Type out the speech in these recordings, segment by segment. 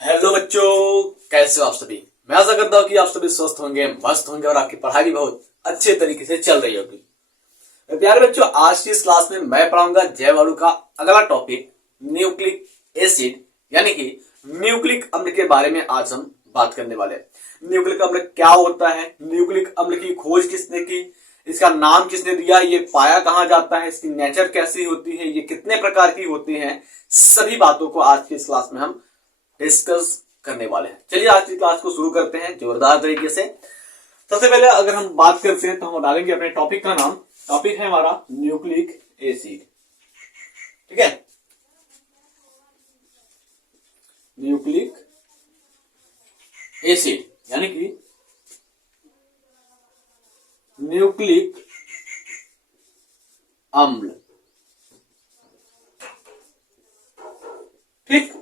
Hello बच्चों, कैसे हो आप सभी। मैं आशा करता हूँ कि आप सभी स्वस्थ होंगे, मस्त होंगे और आपकी पढ़ाई भी बहुत अच्छे तरीके से चल रही होगी। तो प्यारे बच्चों, आज की इस क्लास में मैं पढ़ाऊंगा जैव का अगला टॉपिक न्यूक्लिक एसिड यानी कि न्यूक्लिक अम्ल के बारे में आज हम बात करने वाले हैं। न्यूक्लिक अम्ल क्या होता है, न्यूक्लिक अम्ल की खोज किसने की, इसका नाम किसने दिया, ये पाया कहाँ जाता है, इसकी नेचर कैसी होती है, ये कितने प्रकार की होती है, सभी बातों को आज की इस क्लास में हम डिस्कस करने वाले हैं। चलिए आज की क्लास को शुरू करते हैं जोरदार तरीके से। सबसे पहले अगर हम बात करते हैं तो हम डालेंगे अपने टॉपिक का नाम। टॉपिक है हमारा न्यूक्लिक एसिड, ठीक है। न्यूक्लिक एसिड यानी कि न्यूक्लिक अम्ल, ठीक।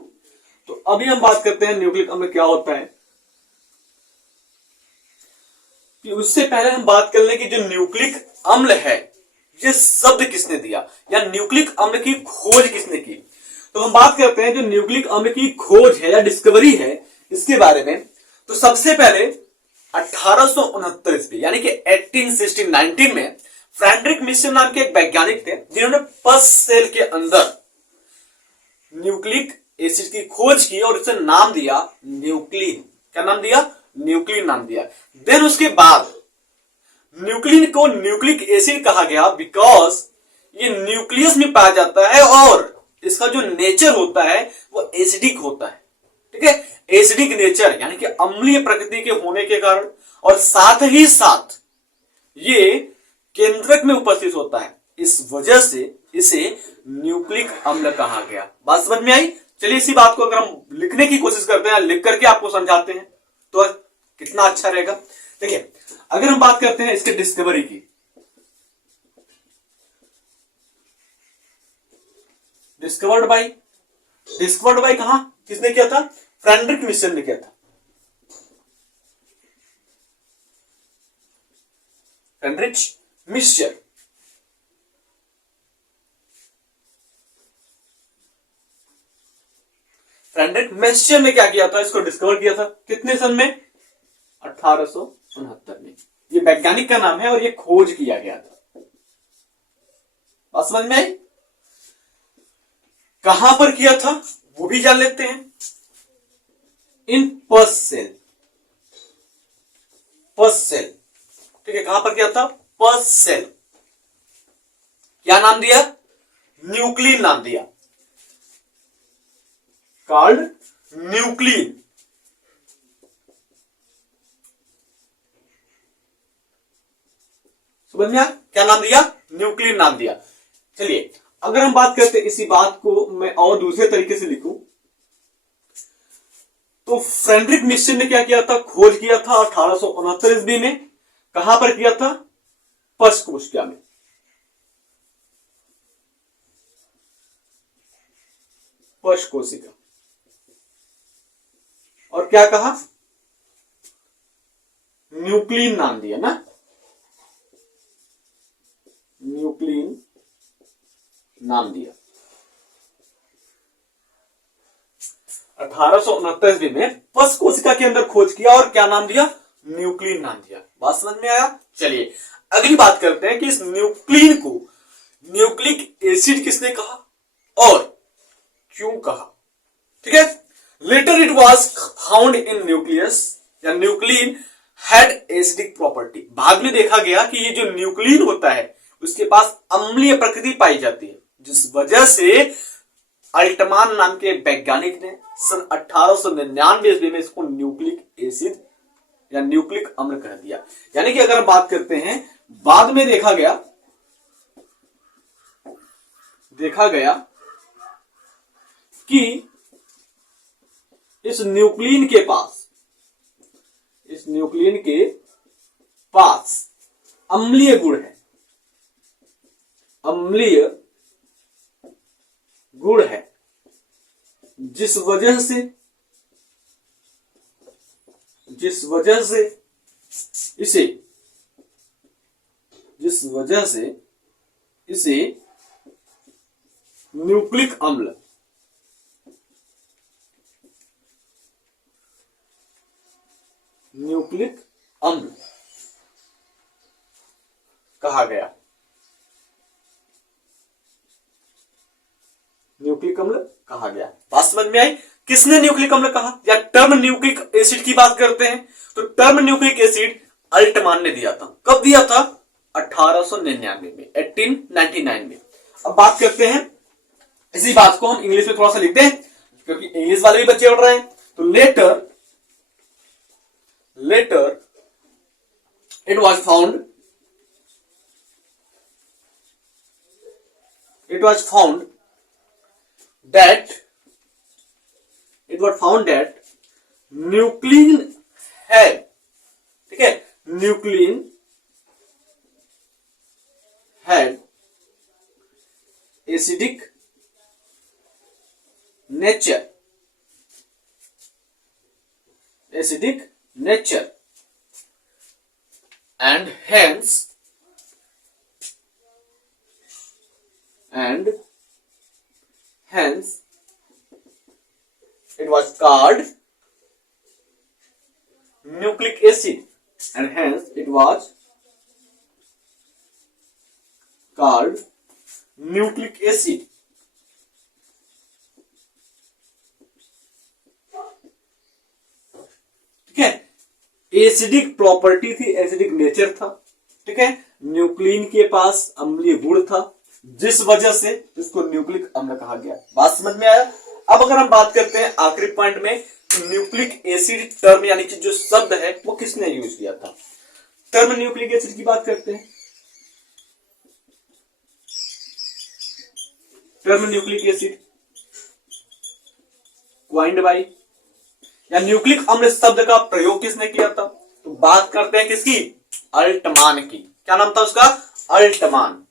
तो अभी हम बात करते हैं न्यूक्लिक अम्ल क्या होता है। कि उससे पहले हम बात कर लें कि जो न्यूक्लिक अम्ल है ये शब्द किसने दिया या न्यूक्लिक अम्ल की खोज किसने की। तो हम बात करते हैं जो न्यूक्लिक अम्ल की खोज है या डिस्कवरी है इसके बारे में। तो सबसे पहले 1869 ईस्वी यानी कि 1819 में फ्रेडरिक मिशन नाम के एक वैज्ञानिक थे जिन्होंने पस सेल के अंदर न्यूक्लिक एसिड की खोज की और उसे नाम दिया न्यूक्लिन। क्या नाम दिया? न्यूक्लिन नाम दिया। देन उसके बाद न्यूक्लिन को न्यूक्लिक एसिड कहा गया बिकॉज ये न्यूक्लियस में पाया जाता है और इसका जो नेचर होता है वो एसिडिक होता है, ठीक है। एसिडिक नेचर यानी कि अम्लीय प्रकृति के होने के कारण और साथ ही साथ ये केंद्रक में उपस्थित होता है, इस वजह से इसे न्यूक्लिक अम्ल कहा गया। बात समझ में आई? चलिए इसी बात को अगर हम लिखने की कोशिश करते हैं, लिख करके आपको समझाते हैं तो कितना अच्छा रहेगा। देखिए अगर हम बात करते हैं इसके डिस्कवरी की, डिस्कवर्ड बाय कहां, किसने किया था? फ्रेडरिक मिशन ने किया था। फ्रेडरिक मिशन, फ्रेडरिक मिशन ने क्या किया था? इसको डिस्कवर किया था कितने सन में? 1869 में। ये वैज्ञानिक का नाम है और ये खोज किया गया था। बात समझ में आई? कहां पर किया था वो भी जान लेते हैं। इन पस सेल, ठीक है। कहां पर किया था? पस सेल। क्या नाम दिया? न्यूक्लिन नाम दिया, कॉल्ड न्यूक्लिन। समझ में आया? क्या नाम दिया? न्यूक्लिन नाम दिया। चलिए अगर हम बात करते इसी बात को मैं और दूसरे तरीके से लिखूं तो फ्रेडरिक मिशन ने क्या किया था? खोज किया था 1869 ईस्वी में। कहां पर किया था? पस कोशिका में। पस कोशिका। और क्या कहा? न्यूक्लिन नाम दिया ना, न्यूक्लिन नाम दिया। 1869 ईस्वी में पस कोशिका के अंदर खोज किया और क्या नाम दिया? न्यूक्लिन नाम दिया। बात समझ में आया? चलिए अगली बात करते हैं कि इस न्यूक्लिन को न्यूक्लिक एसिड किसने कहा और क्यों कहा, ठीक है। Later it was found in nucleus या न्यूक्लिन हैड एसिडिक प्रॉपर्टी। बाद में देखा गया कि ये जो न्यूक्लिन होता है उसके पास अम्लीय प्रकृति पाई जाती है, जिस वजह से अल्टमान नाम के वैज्ञानिक ने सन 1899 ईस्वी में इसको न्यूक्लिक एसिड या न्यूक्लिक अम्ल कह दिया। यानी कि अगर बात करते हैं बाद में देखा गया कि इस न्यूक्लिन के पास अम्लीय गुण है, जिस वजह से इसे न्यूक्लिक अम्ल न्यूक्लिक अम्ल कहा गया। न्यूक्लिक अम्ल कहा गया। बात समझ में आई? किसने न्यूक्लिक अम्ल कहा? या टर्म न्यूक्लिक एसिड की बात करते हैं तो टर्म न्यूक्लिक एसिड अल्टमान ने दिया था। कब दिया था? 1899 में, 1899 में। अब बात करते हैं, इसी बात को हम इंग्लिश में थोड़ा सा लिखते हैं क्योंकि इंग्लिश वाले भी बच्चे पढ़ रहे हैं। तो later it was found that nuclein है, ठीक है, nuclein had acidic nature and hence it was called nucleic acid, and hence it was called nucleic acid. ठीक है, एसिडिक प्रॉपर्टी थी, एसिडिक नेचर था, ठीक है, न्यूक्लिन के पास अम्लीय गुण था, जिस वजह से इसको न्यूक्लिक अम्ल कहा गया। बात समझ में आया? अब अगर हम बात करते हैं आखिरी पॉइंट में, तो न्यूक्लिक एसिड टर्म यानी कि जो शब्द है वो किसने यूज किया था? टर्म न्यूक्लिक एसिड की बात करते हैं। Term nucleic acid coined by, या न्यूक्लिक अम्ल शब्द का प्रयोग किसने किया था? तो बात करते हैं किसकी? अल्टमान की। क्या नाम था उसका? अल्टमान।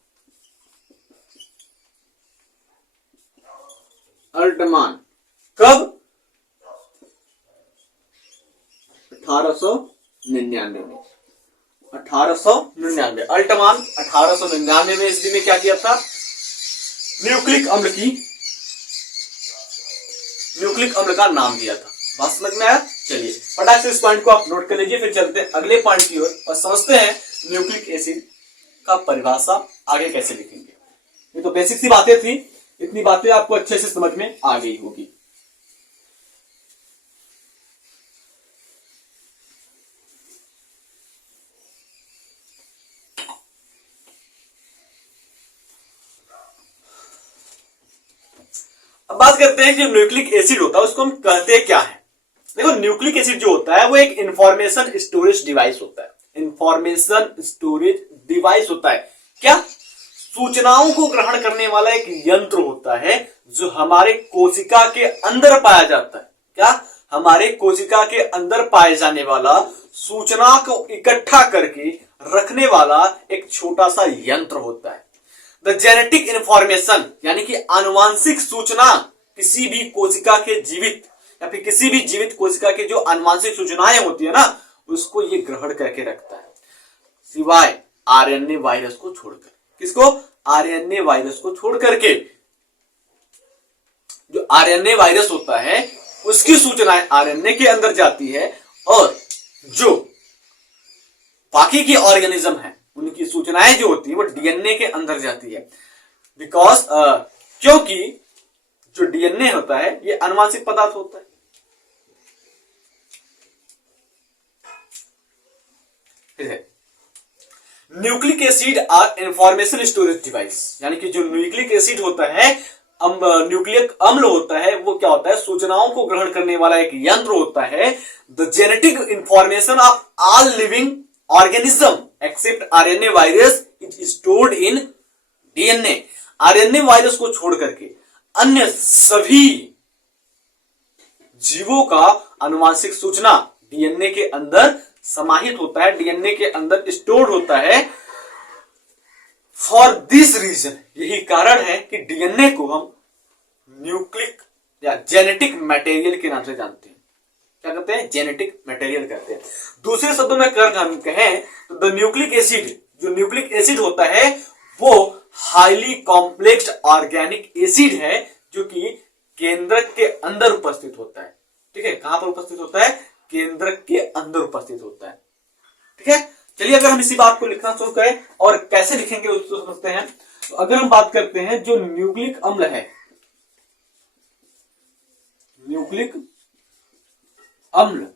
कब? 1899 में। 1899 अल्टमान 1899 में ईस्वी में क्या किया था? न्यूक्लिक अम्ल का नाम दिया था। बात समझ में आया? चलिए फटाक से इस पॉइंट को आप नोट कर लीजिए, फिर चलते हैं अगले पॉइंट की ओर और समझते हैं न्यूक्लिक एसिड का परिभाषा आगे कैसे लिखेंगे। ये तो बेसिक सी बातें थी, इतनी बातें आपको अच्छे से समझ में आ गई होगी। अब बात करते हैं कि न्यूक्लिक एसिड होता है उसको हम कहते क्या है। देखो, न्यूक्लिक एसिड जो होता है वो एक इंफॉर्मेशन स्टोरेज डिवाइस होता है। इंफॉर्मेशन स्टोरेज डिवाइस होता है क्या? सूचनाओं को ग्रहण करने वाला एक यंत्र होता है जो हमारे कोशिका के अंदर पाया जाता है। क्या? हमारे कोशिका के अंदर पाए जाने वाला सूचना को इकट्ठा करके रखने वाला एक छोटा सा यंत्र होता है। द जेनेटिक इंफॉर्मेशन यानी कि आनुवांशिक सूचना किसी भी कोशिका के जीवित या फिर किसी भी जीवित कोशिका के जो आनुवांशिक सूचनाएं होती है ना, उसको ये ग्रहण करके रखता है, सिवाय आरएनए वायरस को छोड़कर। किसको? आरएनए वायरस को छोड़ करके। जो आरएनए वायरस होता है उसकी सूचनाएं आरएनए के अंदर जाती है और जो बाकी के ऑर्गेनिज्म है उनकी सूचनाएं जो होती है वो डीएनए के अंदर जाती है। बिकॉज क्योंकि जो डीएनए होता है ये आनुवांशिक पदार्थ होता है। Nucleic acid are information storage device, यानी कि जो न्यूक्लिक एसिड होता है, न्यूक्लिक अम्ल होता है, वो क्या होता है? सूचनाओं को ग्रहण करने वाला एक यंत्र होता है। The genetic information of all living organism except RNA virus is stored in DNA. RNA virus को छोड़ करके अन्य सभी जीवों का आनुवांशिक सूचना डीएनए के अंदर समाहित होता है, डीएनए के अंदर स्टोर्ड होता है। फॉर दिस रीजन, यही कारण है कि डीएनए को हम न्यूक्लिक या जेनेटिक मटेरियल के नाम से जानते हैं। क्या कहते हैं? जेनेटिक मटेरियल कहते हैं। दूसरे शब्दों में कहें तो द न्यूक्लिक एसिड, जो न्यूक्लिक एसिड होता है वो हाईली कॉम्प्लेक्स ऑर्गेनिक एसिड है जो कि केंद्रक के अंदर उपस्थित होता है। ठीक है, कहां पर उपस्थित होता है? केंद्रक के अंदर उपस्थित होता है। ठीक है, चलिए अगर हम इसी बात को लिखना शुरू करें और कैसे लिखेंगे उसको समझते हैं। तो अगर हम बात करते हैं जो न्यूक्लिक अम्ल है, न्यूक्लिक अम्ल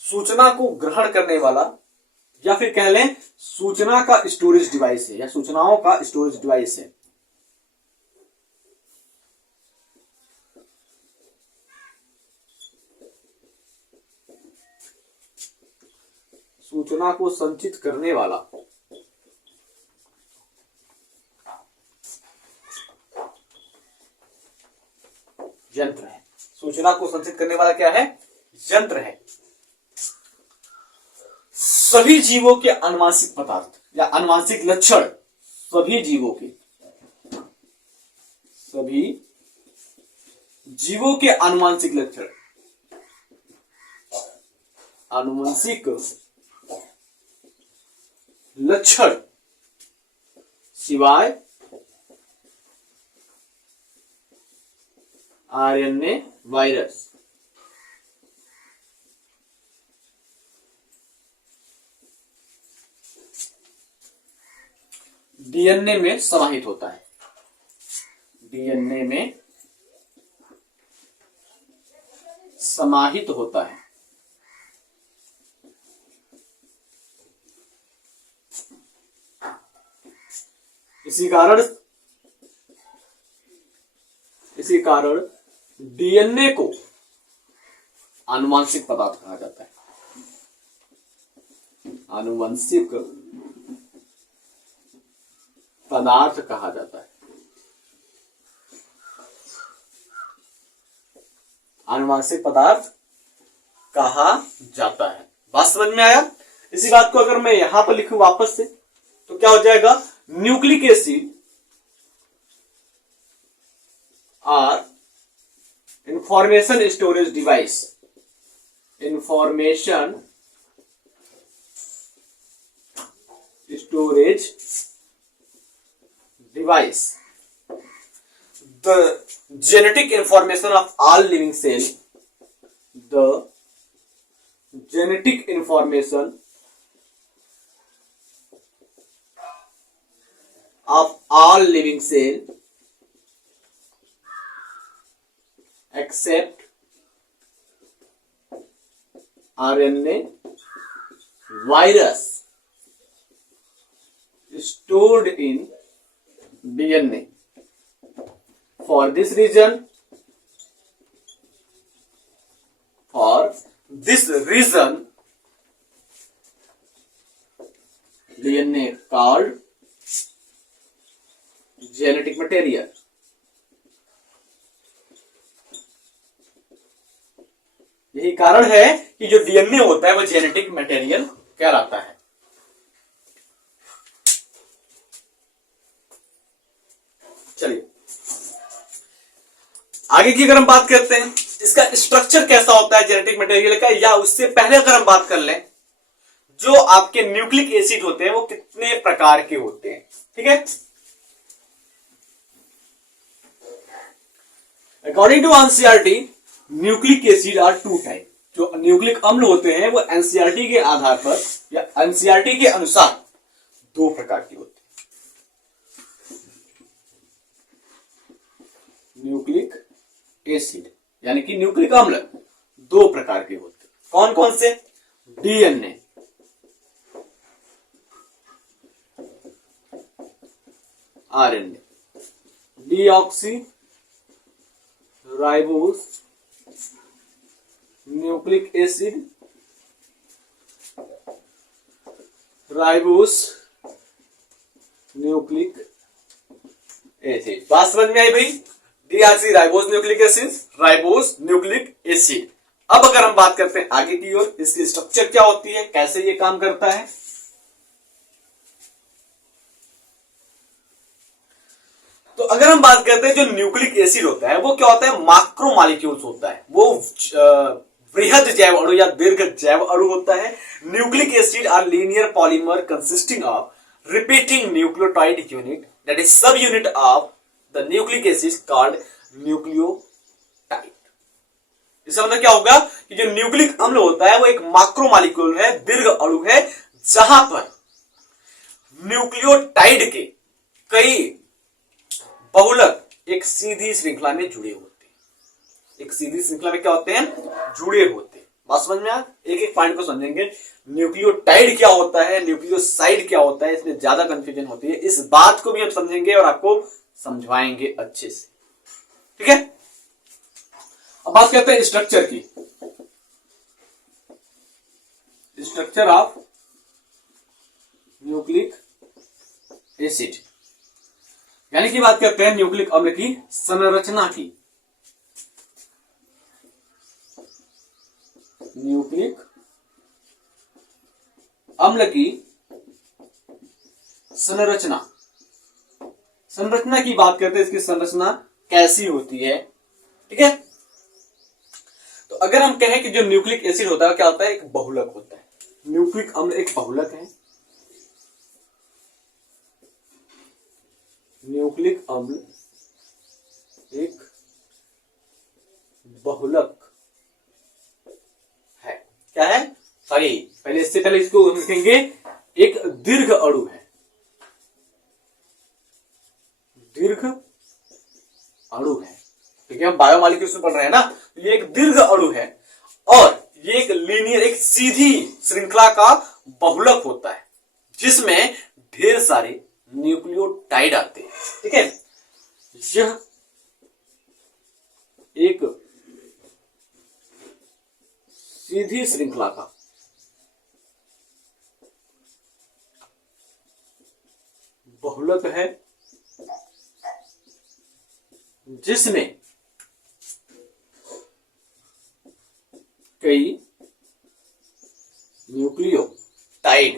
सूचना को ग्रहण करने वाला या फिर कह लें सूचना का स्टोरेज डिवाइस है या सूचनाओं का स्टोरेज डिवाइस है। सूचना को संचित करने वाला यंत्र है। सूचना को संचित करने वाला क्या है? यंत्र है। सभी जीवों के आनुवांशिक पदार्थ या आनुवांशिक लक्षण, सभी जीवों के आनुवांशिक लक्षण, आनुवंशिक लक्षण सिवाय आरएनए वायरस, डीएनए में समाहित होता है। डीएनए में समाहित होता है। इसी कारण डीएनए को आनुवंशिक पदार्थ कहा जाता है। आनुवंशिक पदार्थ कहा जाता है। आनुवंशिक पदार्थ कहा जाता है। बात समझ में आया? इसी बात को अगर मैं यहां पर लिखूं वापस से तो क्या हो जाएगा? Nucleic acid are information storage device, information storage device, the genetic information of all living cell, the genetic information of all living cell except RNA virus stored in DNA. For this reason, DNA called genetic material. यही कारण है कि जो DNA होता है वो genetic material कहलाता है। चलिए आगे की अगर हम बात करते हैं इसका स्ट्रक्चर कैसा होता है जेनेटिक मटेरियल का, या उससे पहले अगर हम बात कर लें जो आपके न्यूक्लिक एसिड होते हैं वो कितने प्रकार के होते हैं। ठीक है, according to NCERT nucleic acid are two type. जो न्यूक्लिक अम्ल होते हैं वो एनसीईआरटी के आधार पर या एनसीईआरटी के अनुसार दो प्रकार के होते हैं। न्यूक्लिक एसिड यानी कि न्यूक्लिक अम्ल दो प्रकार के होते हैं। कौन कौन से? DNA, RNA, deoxy ribose nucleic acid, ribose nucleic acid. बात समझ में आई भाई? DRC ribose nucleic acid, ribose nucleic acid. अब अगर हम बात करते हैं आगे की ओर इसकी स्ट्रक्चर क्या होती है, कैसे ये काम करता है। तो अगर हम बात करते हैं जो न्यूक्लिक एसिड होता है वो क्या होता है? मैक्रोमॉलिक्यूल्स होता है। वो बृहद जैव अणु या दीर्घ जैव अणु होता है। Nucleic acid are linear polymer consisting of repeating nucleotide unit that is subunit of the nucleic acid called nucleotide. इसका मतलब क्या होगा कि कि जो न्यूक्लिक अम्ल होता है वो एक मैक्रोमोलेक्यूल है, दीर्घ अणु है, जहां पर न्यूक्लियोटाइड के कई बहुलक एक सीधी श्रृंखला में जुड़े होते हैं। एक सीधी श्रृंखला में क्या होते हैं? जुड़े होते हैं। बात समझ में आ? एक एक पॉइंट को समझेंगे। न्यूक्लियोटाइड क्या होता है, न्यूक्लियोसाइड क्या होता है, इसमें ज्यादा कंफ्यूजन होती है। इस बात को भी हम समझेंगे और आपको समझवाएंगे अच्छे से। ठीक है, अब बात करते हैं स्ट्रक्चर की। स्ट्रक्चर ऑफ न्यूक्लिक एसिड, यानी कि बात करते हैं न्यूक्लिक अम्ल की संरचना की। न्यूक्लिक अम्ल की संरचना, संरचना की बात करते हैं, इसकी संरचना कैसी होती है। ठीक है, तो अगर हम कहें कि जो न्यूक्लिक एसिड होता है क्या होता है? एक बहुलक होता है। न्यूक्लिक अम्ल एक बहुलक है। न्यूक्लिक अम्ल एक बहुलक है। क्या है? सॉरी, पहले इससे पहले इसको लिखेंगे एक दीर्घ अणु है। दीर्घ अणु है, क्योंकि हम बायोमॉलिक्यूल्स में पढ़ रहे हैं ना, तो ये एक दीर्घ अणु है और ये एक लीनियर, एक सीधी श्रृंखला का बहुलक होता है जिसमें ढेर सारे न्यूक्लियोटाइड आते हैं। ठीक है, यह एक सीधी श्रृंखला का बहुलक है जिसमें कई न्यूक्लियोटाइड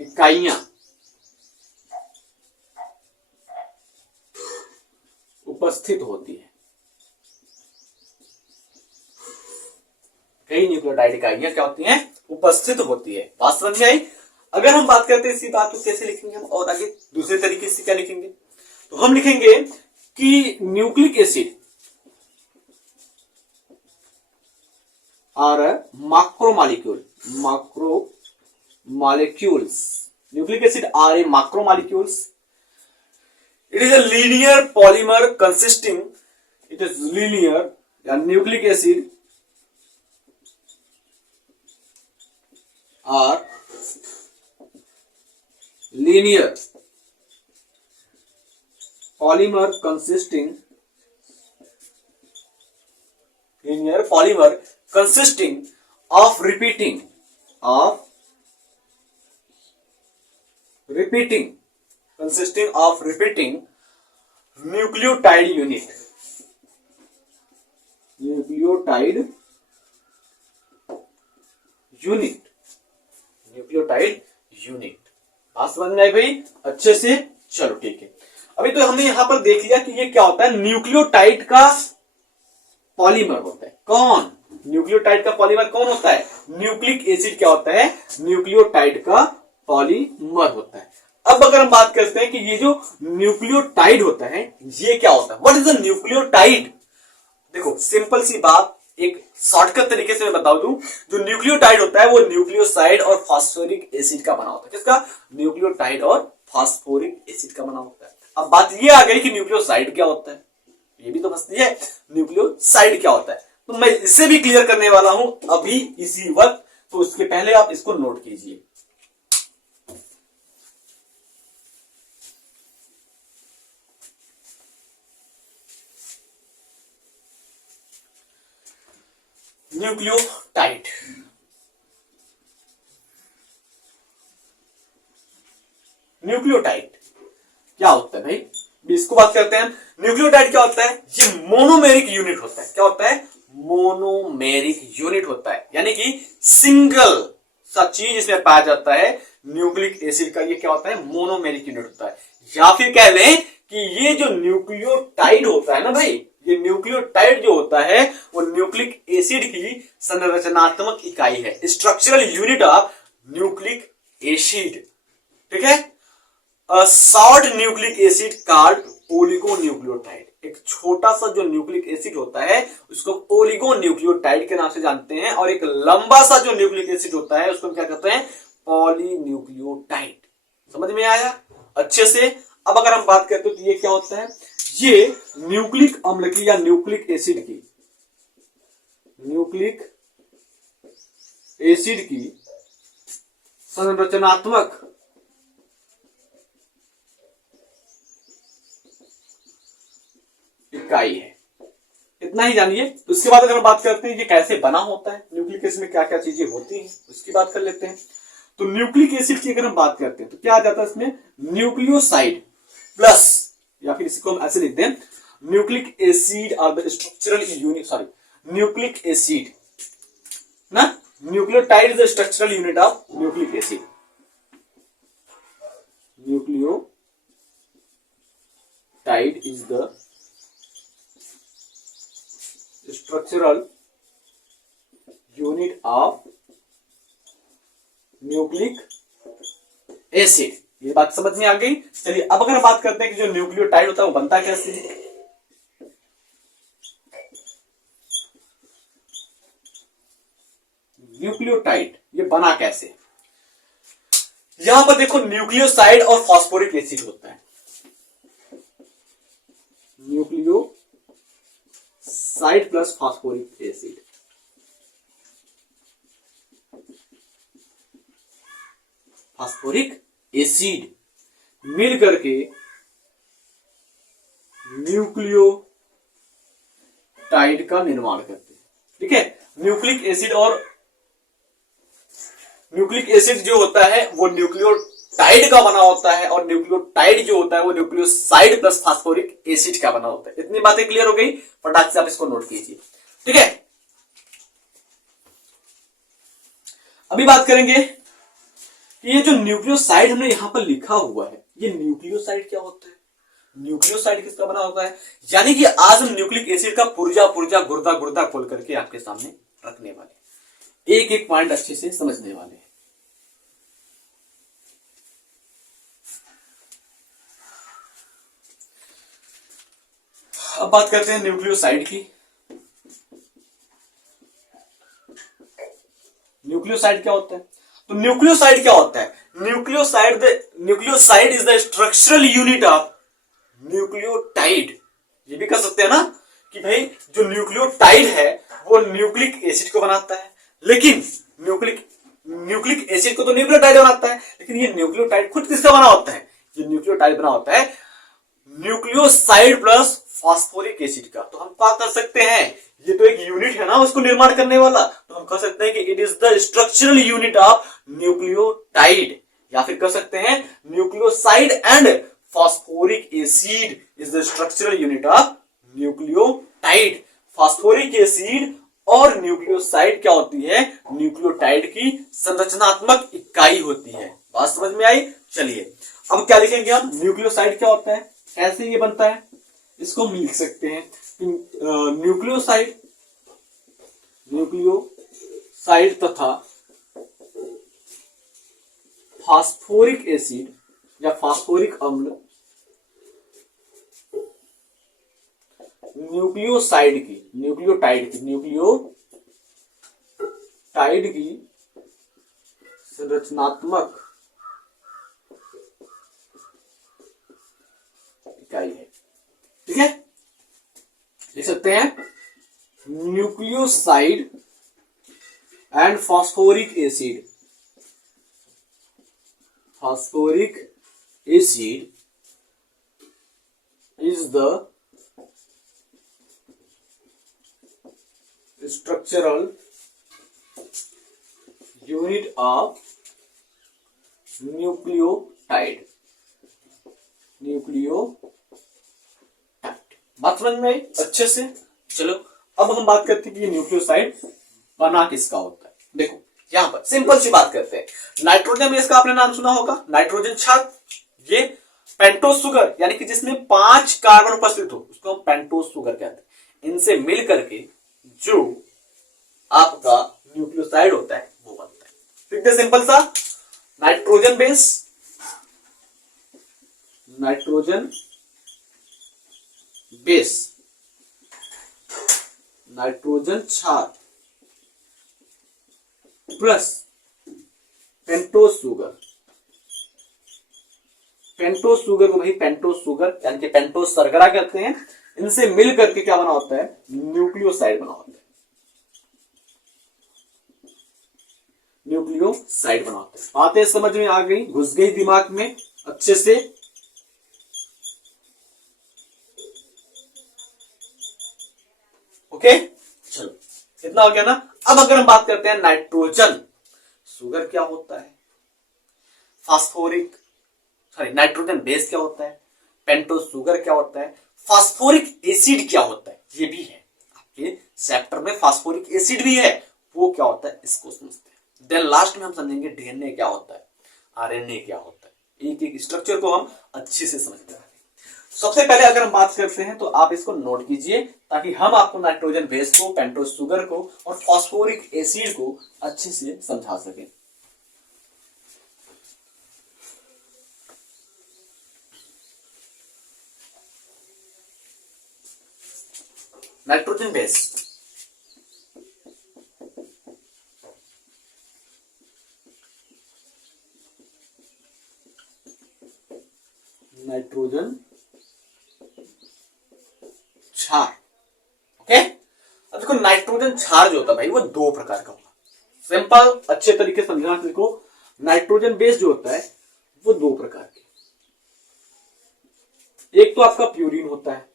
इकाइयां उपस्थित होती है। कई न्यूक्लियोटाइड इकाइयां क्या होती हैं? उपस्थित होती है। बात समझ में आई? अगर हम बात करते हैं इसी बात को कैसे लिखेंगे हम, और आगे दूसरे तरीके से क्या लिखेंगे, तो हम लिखेंगे कि nucleic acid are macromolecule, nucleic acid are a macromolecules. It is a linear polymer consisting, it is linear, या nucleic acid are linear polymer consisting of repeating nucleotide unit, nucleotide unit. बात समझ में आई भाई अच्छे से? चलो ठीक है, अभी तो हमने यहां पर देख लिया कि ये क्या होता है, न्यूक्लियोटाइड का पॉलीमर होता है। कौन? न्यूक्लियोटाइड का पॉलीमर कौन होता है? न्यूक्लिक एसिड क्या होता है? न्यूक्लियोटाइड का पॉलीमर होता है। अब अगर हम बात करते हैं कि ये जो न्यूक्लियोटाइड होता है ये क्या होता है, व्हाट इज द न्यूक्लियोटाइड? देखो सिंपल सी बात, एक शॉर्टकट तरीके से मैं बता दूं, जो न्यूक्लियोटाइड होता है वो न्यूक्लियोसाइड और फास्फोरिक एसिड का बना होता है। किसका? न्यूक्लियोटाइड और फास्फोरिक एसिड का बना होता है। अब बात ये आ गई कि न्यूक्लियोसाइड क्या होता है, ये भी तो बसती है। न्यूक्लियोसाइड क्या होता है, तो मैं इससे भी क्लियर करने वाला हूं अभी इसी वक्त, तो उसके पहले आप इसको नोट कीजिए। न्यूक्लियोटाइड, न्यूक्लियोटाइड क्या होता है भाई, इसको बात करते हैं। न्यूक्लियोटाइड क्या होता है? ये मोनोमेरिक यूनिट होता है। क्या होता है? मोनोमेरिक यूनिट होता है, यानी कि सिंगल सा चीज इसमें पाया जाता है न्यूक्लिक एसिड का। ये क्या होता है? मोनोमेरिक यूनिट होता है। या फिर कह लें कि ये जो न्यूक्लियोटाइड होता है ना भाई, ये न्यूक्लियोटाइड जो होता है वो न्यूक्लिक एसिड की संरचनात्मक इकाई है, structural unit of nucleic acid. ठीक है, a short nucleic acid called oligonucleotide. एक छोटा सा जो न्यूक्लिक एसिड होता है उसको ओलिगो न्यूक्लियोटाइड के नाम से जानते हैं, और एक लंबा सा जो न्यूक्लिक एसिड होता है उसको हम क्या कहते हैं, पॉलीन्यूक्लियोटाइड। समझ में आया अच्छे से। अब अगर हम बात करते हैं तो ये क्या होता है, ये न्यूक्लिक अम्ल की या न्यूक्लिक एसिड की संरचनात्मक इकाई है। इतना ही जानिए। तो इसके बाद अगर हम बात करते हैं ये कैसे बना होता है, न्यूक्लिक एसिड में क्या क्या चीजें होती हैं उसकी बात कर लेते हैं। तो न्यूक्लिक एसिड की अगर हम बात करते हैं तो क्या आ जाता है इसमें, न्यूक्लियोसाइड प्लस, या फिर इसको हम ऐसे लिखते हैं, nucleic acid are the structural unit, sorry nucleic acid ना, nucleotide is the structural unit of nucleic acid. Nucleotide is the structural unit of nucleic acid. ये बात समझ में आ गई। चलिए अब अगर बात करते हैं कि जो न्यूक्लियोटाइड होता है वो बनता कैसे है। न्यूक्लियोटाइड ये बना कैसे, यहां पर देखो न्यूक्लियोसाइड और फास्फोरिक एसिड होता है। Nucleoside plus phosphoric acid, phosphoric acid मिल करके न्यूक्लियोटाइड का निर्माण करते हैं। ठीक है, न्यूक्लिक एसिड जो होता है वो न्यूक्लियोटाइड का बना होता है, और न्यूक्लियोटाइड जो होता है वो न्यूक्लियोसाइड प्लस फास्फोरिक एसिड का बना होता है। इतनी बातें क्लियर हो गई, फटाक से आप इसको नोट कीजिए। ठीक है, अभी बात करेंगे कि ये जो न्यूक्लियोसाइड हमने यहां पर लिखा हुआ है, ये न्यूक्लियोसाइड क्या होता है, न्यूक्लियोसाइड किसका बना होता है। यानी कि आज हम न्यूक्लिक एसिड का पुर्जा गुर्दा गुर्दा खोल करके आपके सामने रखने वाले, एक एक पॉइंट अच्छे से समझने वाले हैं। अब बात करते हैं न्यूक्लियोसाइड की। न्यूक्लियोसाइड क्या होता है, तो न्यूक्लियोसाइड क्या होता है, nucleoside is the structural unit of nucleotide. ये भी कह सकते हैं ना कि भाई जो न्यूक्लियोटाइड है वो न्यूक्लिक एसिड को बनाता है, लेकिन न्यूक्लिक एसिड को तो न्यूक्लियोटाइड बनाता है, लेकिन ये न्यूक्लियोटाइड खुद किसका बना होता है, ये न्यूक्लियोटाइड बना होता है न्यूक्लियोसाइड प्लस फास्फोरिक एसिड का। तो हम क्या कर सकते हैं, ये तो एक यूनिट है ना उसको निर्माण करने वाला, तो हम कह सकते हैं कि it is the structural unit of nucleotide, या फिर कह सकते हैं nucleoside and phosphoric acid is the structural unit of nucleotide. Phosphoric acid और न्यूक्लियोसाइड क्या होती है, न्यूक्लियोटाइड की संरचनात्मक इकाई होती है। बात समझ में आई। चलिए अब क्या लिखेंगे हम, न्यूक्लियोसाइड क्या होता है, कैसे ये बनता है, इसको हम लिख सकते हैं न्यूक्लियोसाइड तथा फास्फोरिक एसिड या फास्फोरिक अम्ल न्यूक्लियोटाइड की संरचनात्मक इकाई है। ठीक है, लिख सकते हैं nucleoside and phosphoric acid is the structural unit of nucleotide। बात समझ में आई अच्छे से। चलो अब हम बात करते हैं कि ये न्यूक्लियोसाइड बना किसका होता है। देखो यहां पर सिंपल सी बात करते हैं, नाइट्रोजन बेस का आपने नाम सुना होगा, नाइट्रोजन छात्र, ये पेंटोस शुगर यानी कि जिसमें 5 कार्बन उपस्थित हो उसको हम पेंटोस शुगर कहते हैं। इनसे मिल करके जो आपका न्यूक्लियोसाइड होता है वो बनता है। ठीक है, सिंपल सा नाइट्रोजन बेस, नाइट्रोजन क्षार plus pentose sugar. Pentose sugar को भाई पेंटोज शुगर यानी कि पेंटोज शर्करा कहते हैं। इनसे मिल करके क्या बना होता है, न्यूक्लियोसाइड बना होता है। न्यूक्लियोसाइड बना होता है। बातें समझ में आ गई, घुस गई दिमाग में अच्छे से। ओके, चलो इतना हो गया ना। अब अगर हम बात करते हैं नाइट्रोजन शुगर क्या होता है, फास्फोरिक नाइट्रोजन बेस क्या होता है, पेंटोज शुगर क्या होता है, फास्फोरिक एसिड क्या होता है, ये भी है आपके चैप्टर में। फास्फोरिक एसिड भी है, वो क्या होता है इसको समझते हैं। देन लास्ट में हम समझेंगे डीएनए क्या होता है, आरएनए क्या होता है। एक एक स्ट्रक्चर को हम अच्छे से समझते हैं। सबसे पहले अगर हम बात करते हैं तो आप इसको नोट कीजिए, ताकि हम आपको नाइट्रोजन बेस को, पेंटोज शुगर को और फास्फोरिक एसिड को अच्छे से समझा सकें। नाइट्रोजन बेस, नाइट्रोजन क्षार। ओके, अब देखो नाइट्रोजन क्षार जो होता है भाई वो दो प्रकार का होता है। सिंपल अच्छे तरीके से समझना। देखो नाइट्रोजन बेस जो होता है वो दो प्रकार के, एक तो आपका प्यूरिन होता है,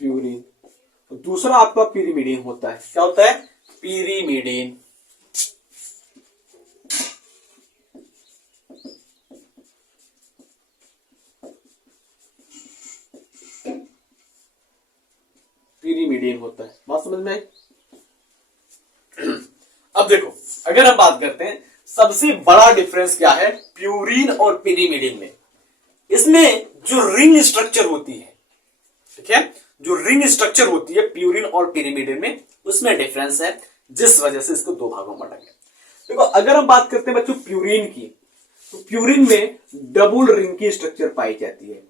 प्यूरिन, दूसरा आपका पिरिमिडीन होता है। क्या होता है, पिरिमिडीन। पिरिमिडीन होता है, बात समझ में आई। अब देखो अगर हम बात करते हैं सबसे बड़ा डिफरेंस क्या है प्यूरिन और पिरिमिडीन में, इसमें जो रिंग स्ट्रक्चर होती है, ठीक है, जो रिंग स्ट्रक्चर होती है प्यूरिन और पिरिमिडीन में, उसमें डिफरेंस है, जिस वजह से इसको दो भागों में बांटा गया। देखो अगर हम बात करते हैं बच्चों प्यूरिन की, तो प्यूरिन में डबल रिंग की स्ट्रक्चर पाई जाती है।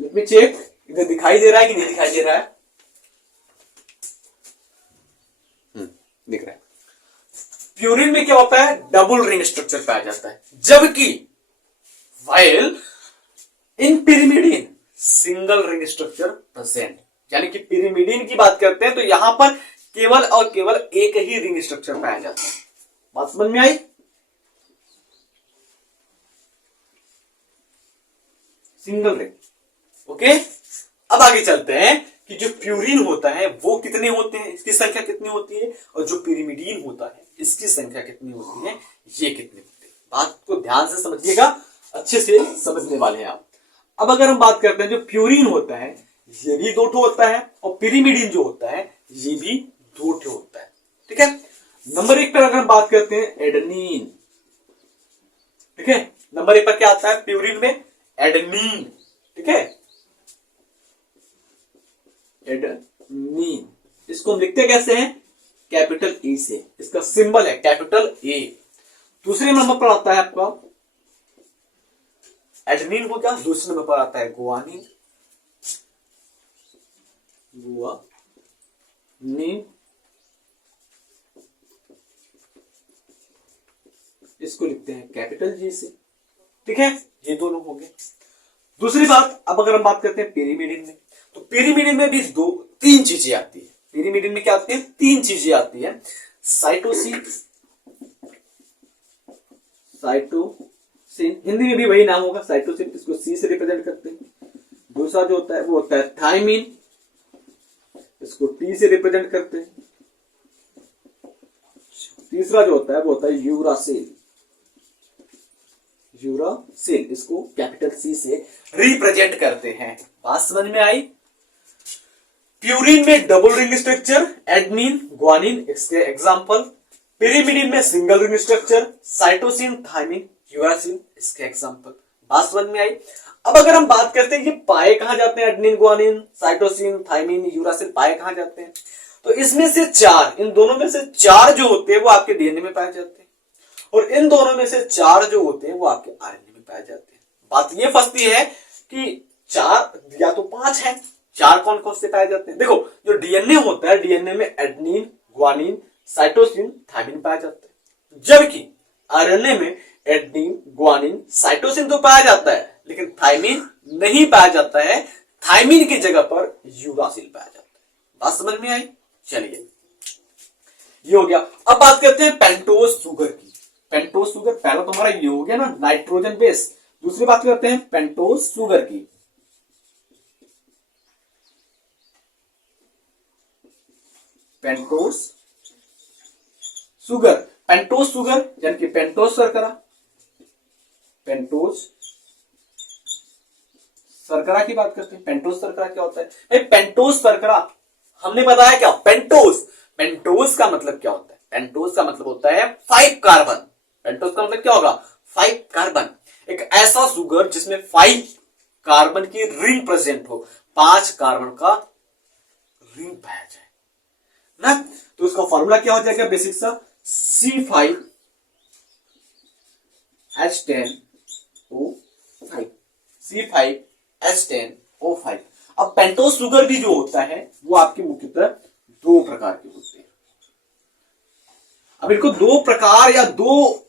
लेट मी चेक, इधर दिखाई दे रहा है कि नहीं दिखाई दे रहा है? दिख रहा है। प्यूरिन में क्या होता है, डबल रिंग स्ट्रक्चर पाया जाता है, जबकि while in pyrimidine single ring structure present. यानी कि पिरिमिडीन की बात करते हैं तो यहां पर केवल और केवल एक ही रिंग स्ट्रक्चर पाया जाता है। बात समझ में आई? Single ring. ओके, अब आगे चलते हैं कि जो प्यूरिन होता है वो कितने होते हैं, इसकी संख्या कितनी होती है, और जो पिरिमिडीन होता है इसकी संख्या कितनी होती है, ये कितनी होती है। बात को ध्यान से समझिएगा, अच्छे से समझने वाले हैं आप। अब अगर हम बात करते हैं जो प्यूरिन होता है ये भी दो ठो होता है, और पिरिमिडीन जो होता है ये भी दो ठो होता है। ठीक है, नंबर एक पर अगर हम बात करते हैं एडेनिन, ठीक है, नंबर एक पर क्या आता है प्यूरिन में, एडेनिन। ठीक है, एडेनिन, इसको हम लिखते कैसे हैं, कैपिटल ई से, इसका सिंबल है कैपिटल ए। दूसरे नंबर पर आता है आपका एडेनिन हो गया, दूसरे नंबर पर आता है गुआनिन, गुआनिन, इसको लिखते हैं कैपिटल जी से। ठीक है, ये दोनों हो गए। दूसरी बात, अब अगर हम बात करते हैं पिरिमिडीन में, तो पिरिमिडीन में भी तीन चीजें आती है। पिरिमिडीन में क्या आती है, तीन चीजें आती है, साइटोसिन, साइटोसिन हिंदी में भी वही नाम होगा साइटोसिन, इसको सी से रिप्रेजेंट करते हैं। दूसरा जो होता है वो होता है थायमिन, इसको टी से रिप्रेजेंट करते हैं। तीसरा जो होता है वो होता है यूरासिल, यूरासिल, इसको कैपिटल सी से रिप्रेजेंट करते हैं। बात समझ में आई? प्यूरिन में double ring structure, adenine, guanine, इसके एग्जांपल। पिरिमिडीन में single ring structure, cytosine, thymine, uracil, इसके एग्जांपल। बात समझ में आई? अब अगर हम बात करते हैं ये पाए कहां जाते हैं, adenine, guanine, cytosine, thymine, uracil पाए कहां जाते हैं, तो इसमें से चार, इन दोनों में से चार जो होते हैं वो आपके डीएनए में पाए जाते हैं, और इन दोनों में से चार जो होते हैं वो आपके आरएनए में पाए जाते हैं। बात ये फंसती है कि चार या तो पांच है, चार कौन कौन से पाए जाते हैं? देखो, जो डीएनए होता है, डीएनए में एडेनिन, ग्वानिन, साइटोसिन, थायमिन पाया जाता है, जबकि आरएनए में एडेनिन, ग्वानिन, साइटोसिन तो पाया जाता है, लेकिन थायमिन नहीं पाया जाता है। थायमिन की जगह पर यूरासिल पाया जाता है। बात समझ में आई? चलिए, ये हो गया। अब बात करते हैं पेंटोज शुगर की। पेंटोज शुगर, पहला तो हमारा ये हो गया ना, नाइट्रोजन बेस। दूसरी बात करते हैं पेंटोज शुगर की। पेंटोज शुगर, पेंटोज शुगर यानी कि पेंटोज शर्करा। पेंटोज शर्करा की बात करते हैं। पेंटोज शर्करा क्या होता है? पेंटोज शर्करा हमने बताया क्या? पेंटोज, पेंटोज का मतलब क्या होता है? पेंटोज का मतलब होता है 5 कार्बन। पेंटोज का मतलब क्या होगा? 5 कार्बन। एक ऐसा शुगर जिसमें 5 कार्बन की रिंग प्रेजेंट हो, 5 कार्बन का रिंग पाया जाए ना, तो उसका फॉर्मूला क्या हो जाएगा? बेसिक सा C5H10O5, C5H10O5। अब पेंटोज शुगर भी जो होता है वो आपके मुख्यतः दो प्रकार के होते हैं। अब इनको दो प्रकार या दो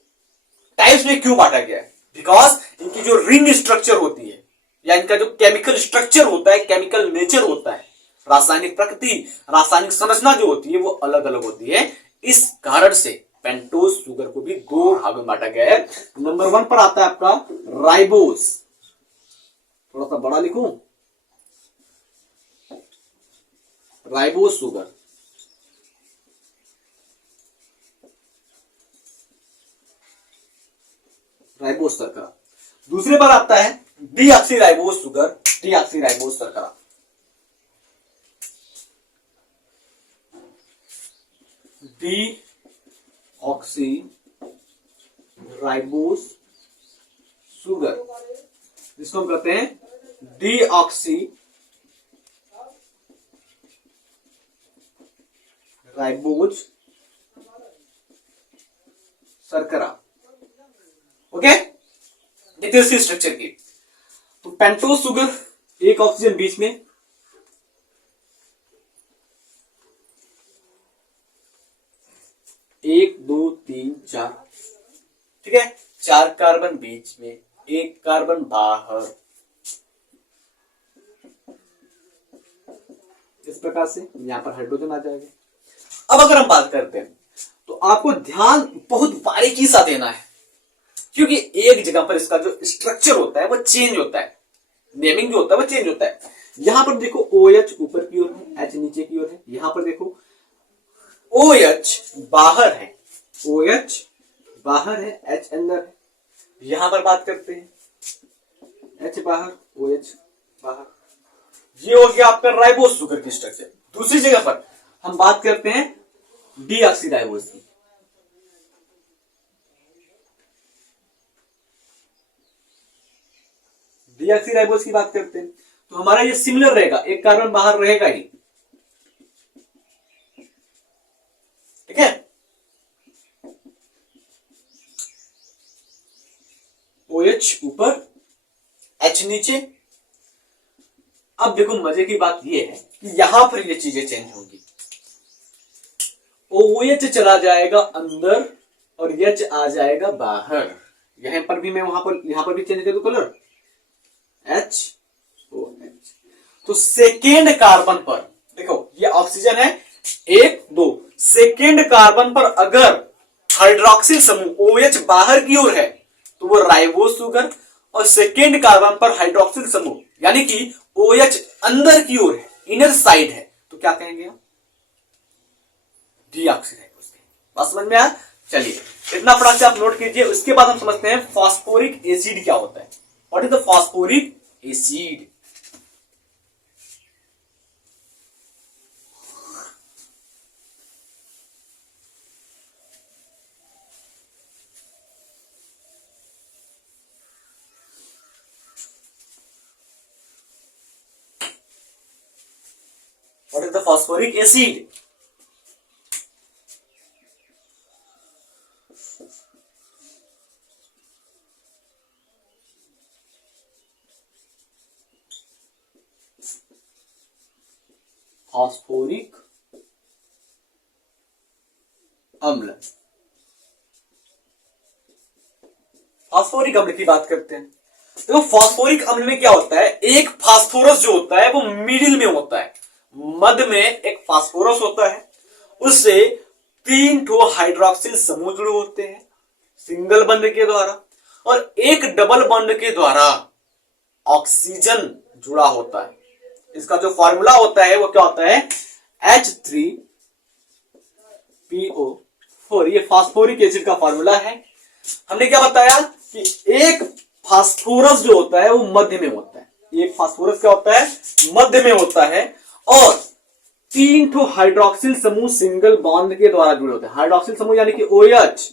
टाइप्स में क्यों बांटा गया है? बिकॉज इनकी जो रिंग स्ट्रक्चर होती है या इनका जो केमिकल स्ट्रक्चर होता है, केमिकल नेचर होता है, रासायनिक प्रकृति, रासायनिक संरचना जो होती है वो अलग अलग होती है। इस कारण से पेंटोज शुगर को भी दो भागों में बांटा गया है। नंबर 1 पर आता है आपका राइबोज। थोड़ा सा बड़ा लिखूं, राइबोज शुगर। राइबोज शर्करा। दूसरे पर आता है डीऑक्सीराइबोज शुगर, डीऑक्सीराइबोज शर्करा। डीऑक्सीराइबोज शुगर, जिसको हम कहते हैं डीऑक्सी राइबोज शर्करा। ओके, डिटेल्स की स्ट्रक्चर की। तो पेंटोज शुगर, एक ऑक्सीजन बीच में, एक दो तीन चार, ठीक है, 4 कार्बन बीच में, 1 कार्बन बाहर, इस प्रकार से यहां पर हाइड्रोजन आ जाएगा। अब अगर हम बात करते हैं तो आपको ध्यान बहुत बारीकी सा देना है, क्योंकि एक जगह पर इसका जो स्ट्रक्चर होता है वो चेंज होता है, नेमिंग जो होता है वो चेंज होता है। यहां पर देखो OH ऊपर की ओर है, H नीचे की ओर है। यहां पर देखो OH बाहर है, OH बाहर है, H अंदर है। यहां पर बात करते हैं H बाहर, OH बाहर। ये हो गया आपका राइबोज शुगर की स्ट्रक्चर। दूसरी जगह पर हम बात करते हैं डीऑक्सीराइबोज की। डीऑक्सीराइबोज की बात करते हैं तो हमारा ये सिमिलर रहेगा, 1 कार्बन बाहर रहेगा ही, ठीक है। OH ऊपर, H नीचे। अब देखो मजे की बात ये है कि यहां पर ये चीजें चेंज होंगी। OH चला जाएगा अंदर और H आ जाएगा बाहर। यहां पर भी मैं यहां पर भी चेंज कर दूं कलर, HOH। तो सेकेंड कार्बन पर देखो ये ऑक्सीजन है, 1 2, सेकेंड कार्बन पर अगर हाइड्रोक्सिल समूह OH बाहर की ओर है तो वो राइबोज शुगर, और सेकेंड कार्बन पर हाइड्रोक्सिल समूह यानी कि OH अंदर की ओर है, इनर साइड है, तो क्या कहेंगे हम? डीऑक्सीराइबोज। बात समझ में आया? चलिए इतना फटाक से आप नोट कीजिए। उसके बाद हम समझते हैं फास्फोरिक एसिड क्या होता है। What is the phosphoric acid? What is the phosphoric acid? Phosphoric अम्ल। फास्फोरिक अम्ल की बात करते हैं। देखो फास्फोरिक अम्ल में क्या होता है, एक फास्फोरस जो होता है वो मिडिल में होता है, मध्य में एक फास्फोरस होता है, उससे 3 ठो हाइड्रोक्सिल समूह जुड़े होते हैं सिंगल बंध के द्वारा, और एक डबल बंध के द्वारा ऑक्सीजन जुड़ा होता है। इसका जो फॉर्मूला होता है वो क्या होता है, H3PO4। ये फास्फोरिक एसिड का फॉर्मूला है। हमने क्या बताया कि एक फास्फोरस जो होता है वो मध्य में होता है, एक फास्फोरस क्या होता है, मध्य में होता है, और 3 ठो हाइड्रोक्सिल समूह सिंगल बॉन्ड के द्वारा जुड़े होते हैं। हाइड्रोक्सिल समूह यानी कि OH,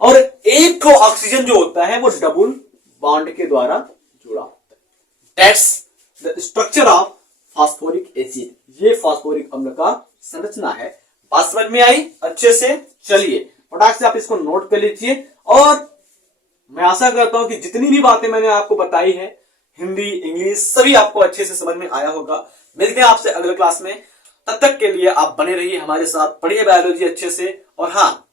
और एक ठो ऑक्सीजन जो होता है वो डबल बॉन्ड के द्वारा जुड़ा होता है। That's the structure of phosphoric acid. ये फास्फोरिक अम्ल का संरचना है। बात समझ में आई अच्छे से? चलिए फटाक से आप इसको नोट कर लीजिए, और मैं आशा करता हूं कि जितनी भी बातें मैंने आपको बताई है, हिंदी इंग्लिश सभी आपको अच्छे से समझ में आया होगा। मिलते हैं आपसे अगले क्लास में, तब तक के लिए आप बने रहिए हमारे साथ, पढ़िए बायोलॉजी अच्छे से। और हाँ,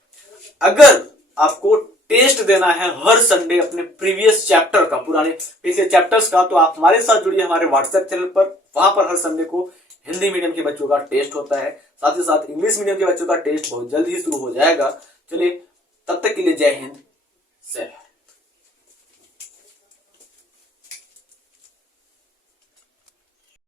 अगर आपको टेस्ट देना है हर संडे अपने प्रीवियस चैप्टर का, पुराने पिछले चैप्टर्स का, तो आप हमारे साथ जुड़िए हमारे व्हाट्सएप चैनल पर। वहां पर हर संडे को हिंदी मीडियम के बच्चों का टेस्ट होता है, साथ ही साथ इंग्लिश मीडियम के बच्चों का टेस्ट बहुत जल्द ही शुरू हो जाएगा। चलिए तब तक के लिए जय हिंद, जय भारत।